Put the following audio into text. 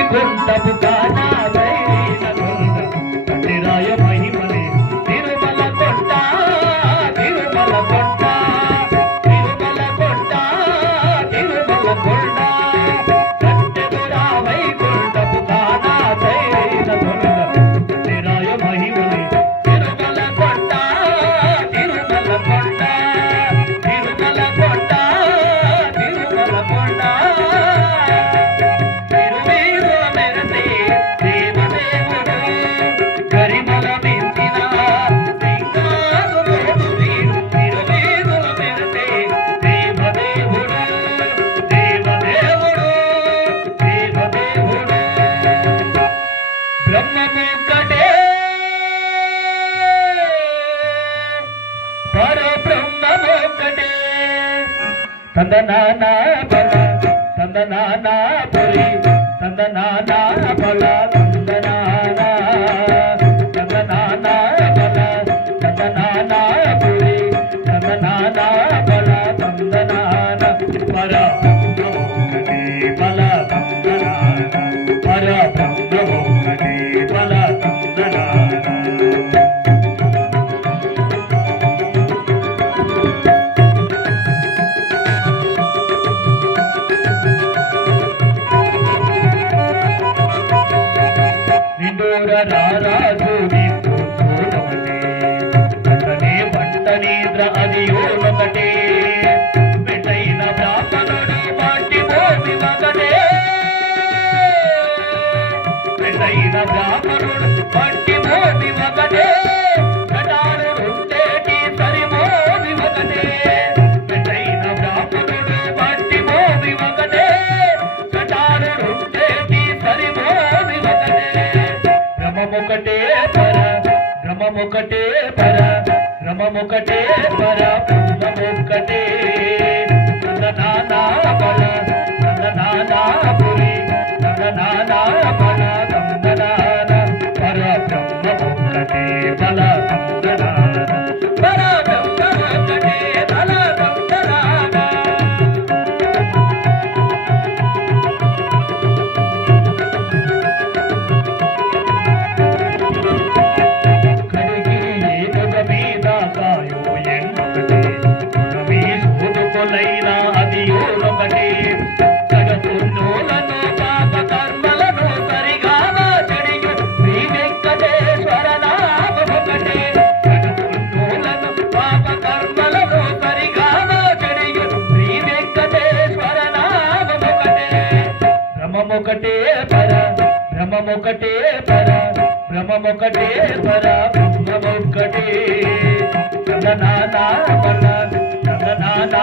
వైకుంఠపు కానాదైన కొండ కట్టిరాయ మహిమలే తిరుమల కొండ తిరుమల కొండ తిరుమల కొండ తిరుమల కొండ కట్టెదురా వైకుంఠపు కానాదైన కొండ కట్టిరాయ మహిమలే తిరుమల కొండ తిరుమల కొండ తిరుమల కొండ తిరుమల కొండ బ్రహ్మమొక్కటే పరబ్రహ్మమొక్కటే తందనానా బల తందనానా పురి తందనానా బల తందనానా తందనానా బల తందనానా పురి తందనానా బల తందనానా పరబ్రహ్మమొక్కటే బల తందనానా పరబ్రహ్మమొక్కటే బల తందనానా రారాజు నిన్ను చూడవలే అతనే వంట నిద్ర అది ఒకటే పెట్టైన బ్రాహ్మణుడు వాటి భూమి ఒకటే పెట్టైన బ్రాహ్మణుడు వాటి భూమి ఒకటే కటారు ఉండేటి సరి భూమి ఒకటే పెట్టైన బ్రాహ్మణుడు వాటి భూమి ఒకటే కటారు ఉండేటి సరి భూమి ఒకటే బ్రహ్మమొక్కటే పర బ్రహ్మమొక్కటే పర బ్రహ్మమొక్కటే పర బ్రహ్మమొక్కటే నందనానా బల నందనానా పురి నందనానా బల నందనానా పర బ్రహ్మమొక్కటే బల నందనానా పర బ్రహ్మమొక్కటే బల నందనానా లైనా అది ఒకటే జగతున్నోలను పాప కర్మలను సరిగానా చెడియు శ్రీ వెంకటేశ్వర నామమొకటే జగతున్నోలను పాప కర్మలను సరిగానా చెడియు శ్రీ వెంకటేశ్వర నామమొకటే బ్రహ్మమొకటే పర బ్రహ్మమొకటే పర బ్రహ్మమొకటే పర బ్రహ్మమొకటే నందనానా బల నందనానా